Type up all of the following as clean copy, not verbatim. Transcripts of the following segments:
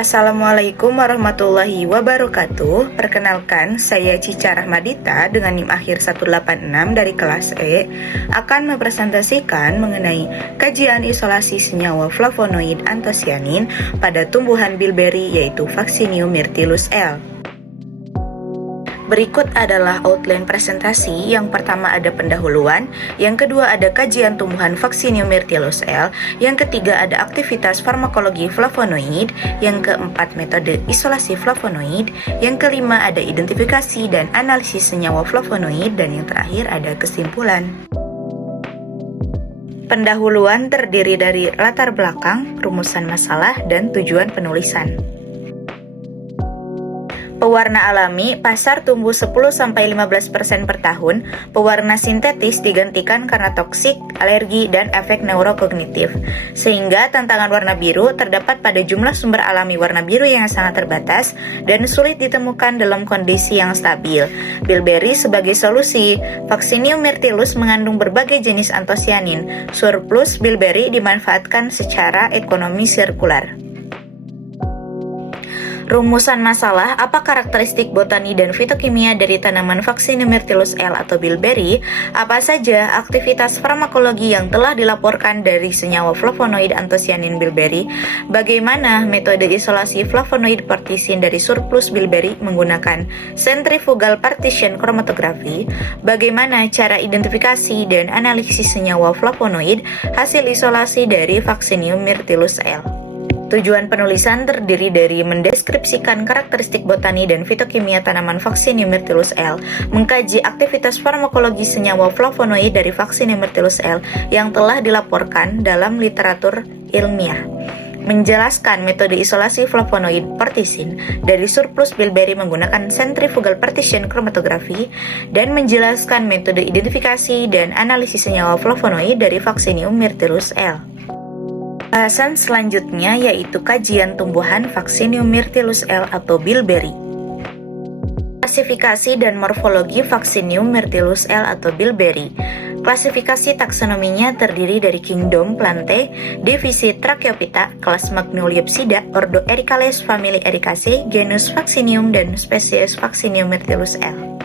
Assalamualaikum warahmatullahi wabarakatuh. Perkenalkan, saya Cica Rahmadita dengan NIM akhir 186 dari kelas E akan mempresentasikan mengenai kajian isolasi senyawa flavonoid antosianin pada tumbuhan bilberi yaitu Vaccinium myrtillus L. Berikut adalah outline presentasi. Yang pertama ada pendahuluan, yang kedua ada kajian tumbuhan Vaccinium myrtillus L, yang ketiga ada aktivitas farmakologi flavonoid, yang keempat metode isolasi flavonoid, yang kelima ada identifikasi dan analisis senyawa flavonoid, dan yang terakhir ada kesimpulan. Pendahuluan terdiri dari latar belakang, rumusan masalah, dan tujuan penulisan. Pewarna alami, pasar tumbuh 10-15% per tahun. Pewarna sintetis digantikan karena toksik, alergi, dan efek neurokognitif. Sehingga tantangan warna biru terdapat pada jumlah sumber alami warna biru yang sangat terbatas dan sulit ditemukan dalam kondisi yang stabil. Bilberi sebagai solusi. Vaccinium myrtillus mengandung berbagai jenis antosianin. Surplus bilberi dimanfaatkan secara ekonomi sirkular. Rumusan masalah, apa karakteristik botani dan fitokimia dari tanaman Vaccinium myrtillus L atau bilberi? Apa saja aktivitas farmakologi yang telah dilaporkan dari senyawa flavonoid antosianin bilberi? Bagaimana metode isolasi flavonoid partisin dari surplus bilberi menggunakan centrifugal partition chromatography? Bagaimana cara identifikasi dan analisis senyawa flavonoid hasil isolasi dari Vaccinium myrtillus L? Tujuan penulisan terdiri dari mendeskripsikan karakteristik botani dan fitokimia tanaman Vaccinium myrtillus L, mengkaji aktivitas farmakologi senyawa flavonoid dari Vaccinium myrtillus L yang telah dilaporkan dalam literatur ilmiah, menjelaskan metode isolasi flavonoid partisin dari surplus bilberi menggunakan centrifugal partition chromatography, dan menjelaskan metode identifikasi dan analisis senyawa flavonoid dari Vaccinium myrtillus L. Bahasan selanjutnya yaitu kajian tumbuhan Vaccinium myrtillus L atau bilberi. Klasifikasi dan morfologi Vaccinium myrtillus L atau bilberi. Klasifikasi taksonominya terdiri dari kingdom Plantae, divisi Tracheophyta, kelas Magnoliopsida, ordo Ericales, famili Ericaceae, genus Vaccinium, dan spesies Vaccinium myrtillus L.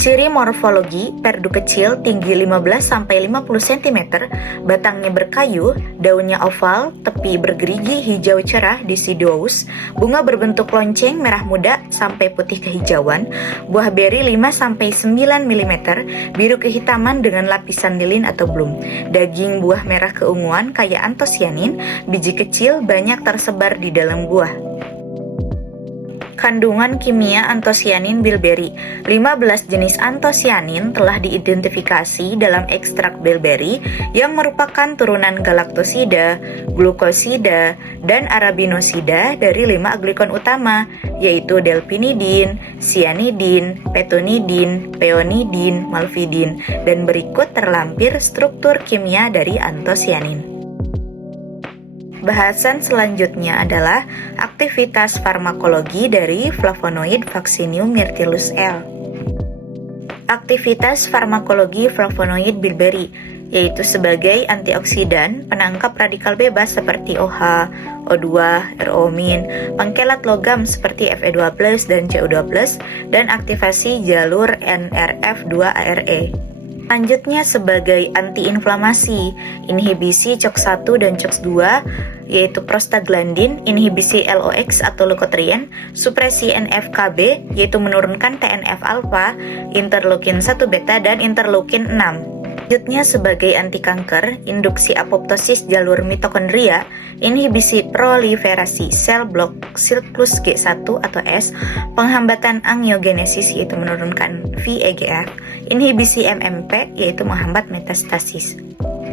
Ciri morfologi, perdu kecil, tinggi 15-50 cm, batangnya berkayu, daunnya oval, tepi bergerigi hijau cerah deciduous, bunga berbentuk lonceng merah muda sampai putih kehijauan, buah beri 5-9 mm, biru kehitaman dengan lapisan lilin atau bloom, daging buah merah keunguan kaya antosianin, biji kecil banyak tersebar di dalam buah. Kandungan kimia antosianin bilberi. 15 jenis antosianin telah diidentifikasi dalam ekstrak bilberi yang merupakan turunan galaktosida, glukosida, dan arabinosida dari 5 glikon utama, yaitu delpinidin, cyanidin, petonidin, peonidin, malvidin, dan berikut terlampir struktur kimia dari antosianin. Bahasan selanjutnya adalah aktivitas farmakologi dari flavonoid Vaccinium myrtillus L. Aktivitas farmakologi flavonoid bilberi yaitu sebagai antioksidan, penangkap radikal bebas seperti OH, O2, RO-min, pengkelat logam seperti Fe2+ dan CO2+, dan aktivasi jalur NRF2-ARE. Selanjutnya sebagai antiinflamasi, inhibisi COX-1 dan COX-2 yaitu prostaglandin, inhibisi LOX atau leukotriene, supresi NF-kB yaitu menurunkan TNF-alfa, interleukin 1 beta dan interleukin 6. Selanjutnya sebagai anti kanker, induksi apoptosis jalur mitokondria, inhibisi proliferasi sel blok siklus G1 atau S, penghambatan angiogenesis yaitu menurunkan VEGF, inhibisi MMP yaitu menghambat metastasis.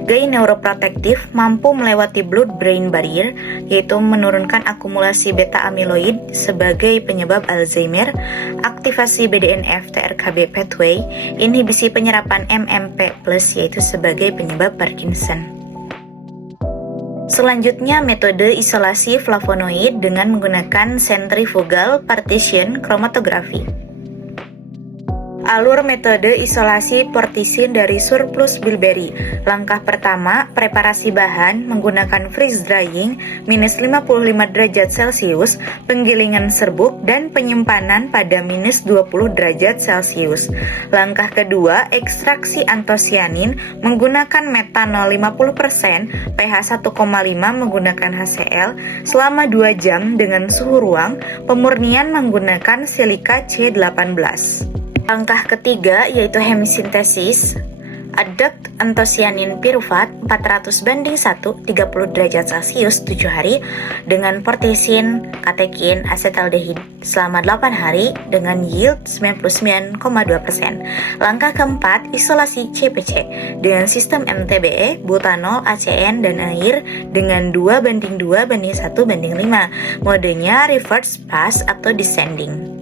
Sebagai neuroprotektif, mampu melewati blood-brain barrier yaitu menurunkan akumulasi beta amyloid sebagai penyebab Alzheimer, aktivasi BDNF TRKB pathway, inhibisi penyerapan MMP+ yaitu sebagai penyebab Parkinson. Selanjutnya metode isolasi flavonoid dengan menggunakan centrifugal partition chromatography. Alur metode isolasi portisin dari surplus bilberry. Langkah pertama, preparasi bahan menggunakan freeze drying minus 55 derajat Celcius, penggilingan serbuk, dan penyimpanan pada minus 20 derajat Celcius. Langkah kedua, ekstraksi antosianin menggunakan metanol 50%, pH 1,5 menggunakan HCl selama 2 jam dengan suhu ruang, pemurnian menggunakan silika C18. Langkah ketiga yaitu hemisintesis. Adduct antosianin piruvat 400:1 30 derajat Celcius 7 hari dengan portisin katekin asetaldehid selama 8 hari dengan yield 99,2%. Langkah keempat, isolasi CPC dengan sistem MTBE, butanol, ACN, dan air dengan 2:2:1:5. Modenya reverse pass atau descending.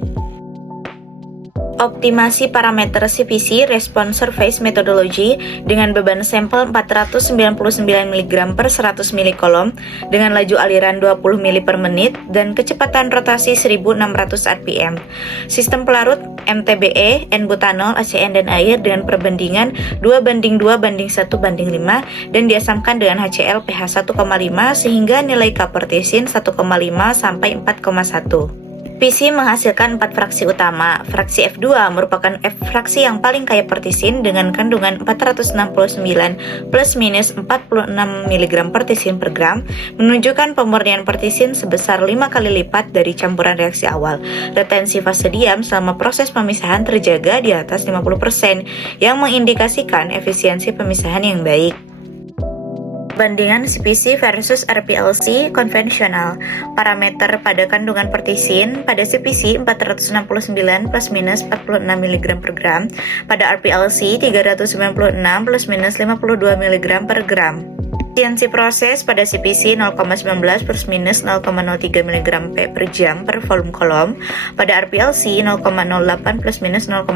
Optimasi parameter CPC Response Surface Methodology dengan beban sampel 499 mg per 100 mili kolom dengan laju aliran 20 mili per menit dan kecepatan rotasi 1600 rpm. Sistem pelarut MTBE, N-butanol, ACN, dan air dengan perbandingan 2:2:1:5 dan diasamkan dengan HCl pH 1,5 sehingga nilai K/sin 1,5 sampai 4,1. PC menghasilkan 4 fraksi utama. Fraksi F2 merupakan fraksi yang paling kaya portisin dengan kandungan 469 plus minus 46 mg portisin per gram, menunjukkan pemurnian portisin sebesar 5 kali lipat dari campuran reaksi awal. Retensi fase diam selama proses pemisahan terjaga di atas 50%, yang mengindikasikan efisiensi pemisahan yang baik. Bandingan CPC versus RPLC konvensional. Parameter pada kandungan portisin pada CPC 469 plus minus 46 mg per gram, pada RPLC 396 plus minus 52 mg per gram. Efisiensi proses pada CPC 0,19 plus minus 0,03 mg per jam per volume kolom, pada RPLC 0,08 plus minus 0,01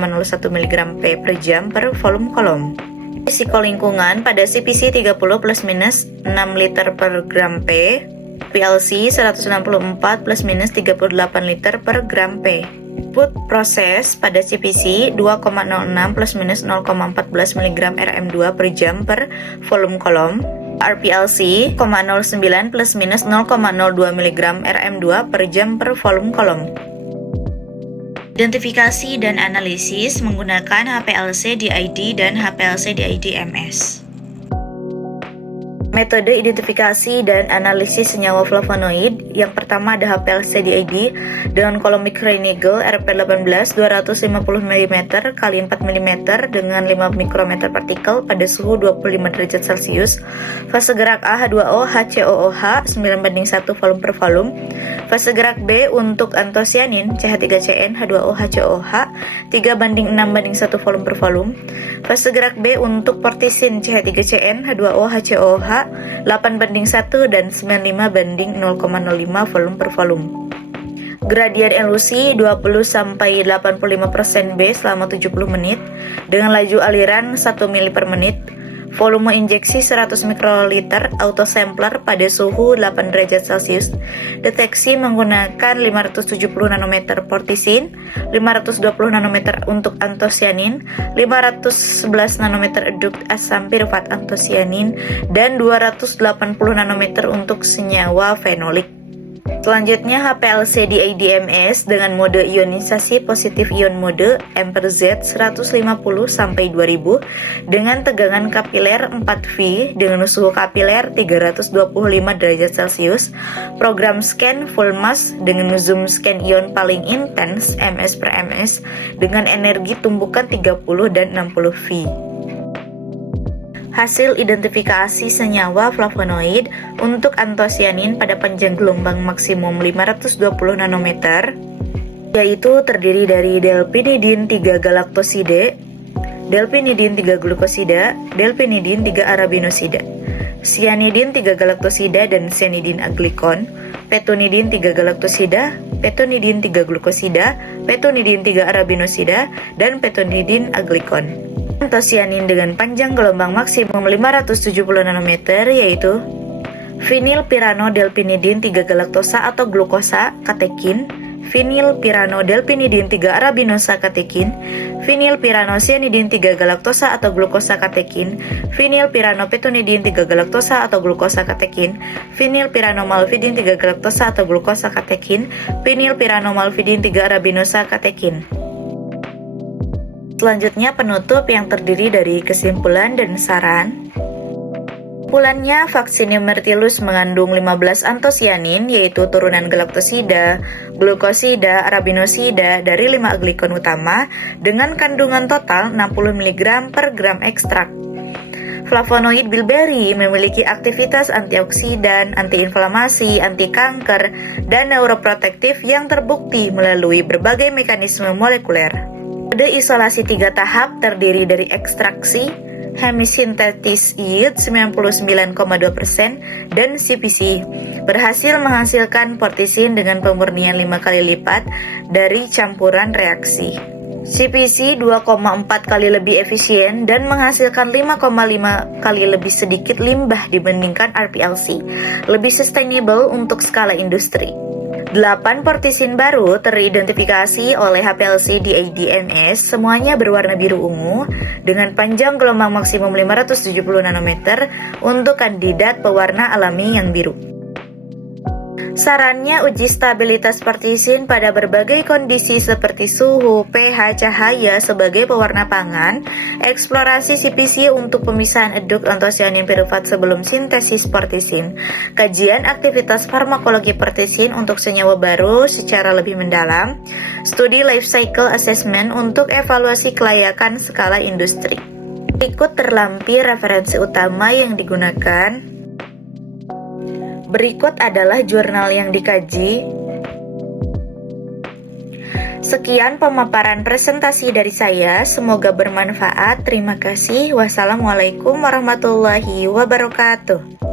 mg per jam per volume kolom. Risiko lingkungan pada CPC 30 plus minus 6 liter per gram P, PLC 164 plus minus 38 liter per gram P. Output proses pada CPC 2,06 plus minus 0,14 mg RM2 per jam per volume kolom, RPLC 0,09 plus minus 0,02 mg RM2 per jam per volume kolom. Identifikasi dan analisis menggunakan HPLC DID dan HPLC DID MS. Metode identifikasi dan analisis senyawa flavonoid. Yang pertama ada HPLC DID dengan kolom Microneedle RP18 250 mm x 4 mm dengan 5 mikrometer partikel pada suhu 25 derajat Celcius. Fase gerak A H2O HCOOH 9:1 volume per volume. Fase gerak B untuk antosianin CH3CN H2O HCOH 3:6:1 volume per volume. Fase gerak B untuk portisin CH3CN H2O HCOH 8:1 dan 95:0,05 volume per volume. Gradien elusi 20-85% B selama 70 menit dengan laju aliran 1 mili per menit. Volume injeksi 100 mikroliter autosampler pada suhu 8 derajat Celcius. Deteksi menggunakan 570 nanometer portisin, 520 nanometer untuk antosianin, 511 nanometer adduct asam piruvat antosianin, dan 280 nanometer untuk senyawa fenolik. Selanjutnya HPLC DID-MS dengan mode ionisasi positif ion mode M/Z 150 sampai 2000 dengan tegangan kapiler 4V dengan suhu kapiler 325 derajat Celcius. Program scan full mass dengan zoom scan ion paling intens MS per MS dengan energi tumbukan 30 dan 60V. Hasil identifikasi senyawa flavonoid untuk antosianin pada panjang gelombang maksimum 520 nanometer, yaitu terdiri dari delpinidin 3 galaktosida, delpinidin 3 glukosida, delpinidin 3 arabinosida, cyanidin 3 galaktosida dan cyanidin aglikon, petonidin 3 galaktosida, petonidin 3 glukosida, petonidin 3 arabinosida, dan petonidin aglikon. Antosianin dengan panjang gelombang maksimum 570 nanometer yaitu vinylpiranodelpinidin 3 galaktosa atau glukosa katekin, vinylpiranodelpinidin 3 arabinosa katekin, Vinylpiranosyanidin 3 galaktosa atau glukosa katekin, vinylpiranopetunidin 3 galaktosa atau glukosa katekin, vinylpiranomalvidin 3 galaktosa atau glukosa katekin, vinylpiranomalvidin 3 arabinosa katekin. Selanjutnya penutup yang terdiri dari kesimpulan dan saran. Kesimpulannya, Vaccinium myrtillus mengandung 15 antosianin, yaitu turunan galaktosida, glukosida, arabinosida dari 5 glikon utama dengan kandungan total 60 mg per gram ekstrak. Flavonoid bilberry memiliki aktivitas antioksidan, antiinflamasi, anti kanker, dan neuroprotektif yang terbukti melalui berbagai mekanisme molekuler. Metode isolasi 3 tahap terdiri dari ekstraksi, hemisintetis yield 99,2% dan CPC berhasil menghasilkan portisin dengan pemurnian 5 kali lipat dari campuran reaksi. CPC 2,4 kali lebih efisien dan menghasilkan 5,5 kali lebih sedikit limbah dibandingkan RPLC, lebih sustainable untuk skala industri. 8 portisin baru teridentifikasi oleh HPLC di ADMS, semuanya berwarna biru ungu dengan panjang gelombang maksimum 570 nanometer untuk kandidat pewarna alami yang biru. Sarannya, uji stabilitas portisin pada berbagai kondisi seperti suhu, pH, cahaya sebagai pewarna pangan, eksplorasi CPC untuk pemisahan eduk antosianin piruvat sebelum sintesis portisin, kajian aktivitas farmakologi portisin untuk senyawa baru secara lebih mendalam, studi life cycle assessment untuk evaluasi kelayakan skala industri. Berikut terlampir referensi utama yang digunakan. Berikut adalah jurnal yang dikaji. Sekian pemaparan presentasi dari saya, semoga bermanfaat. Terima kasih. Wassalamualaikum warahmatullahi wabarakatuh.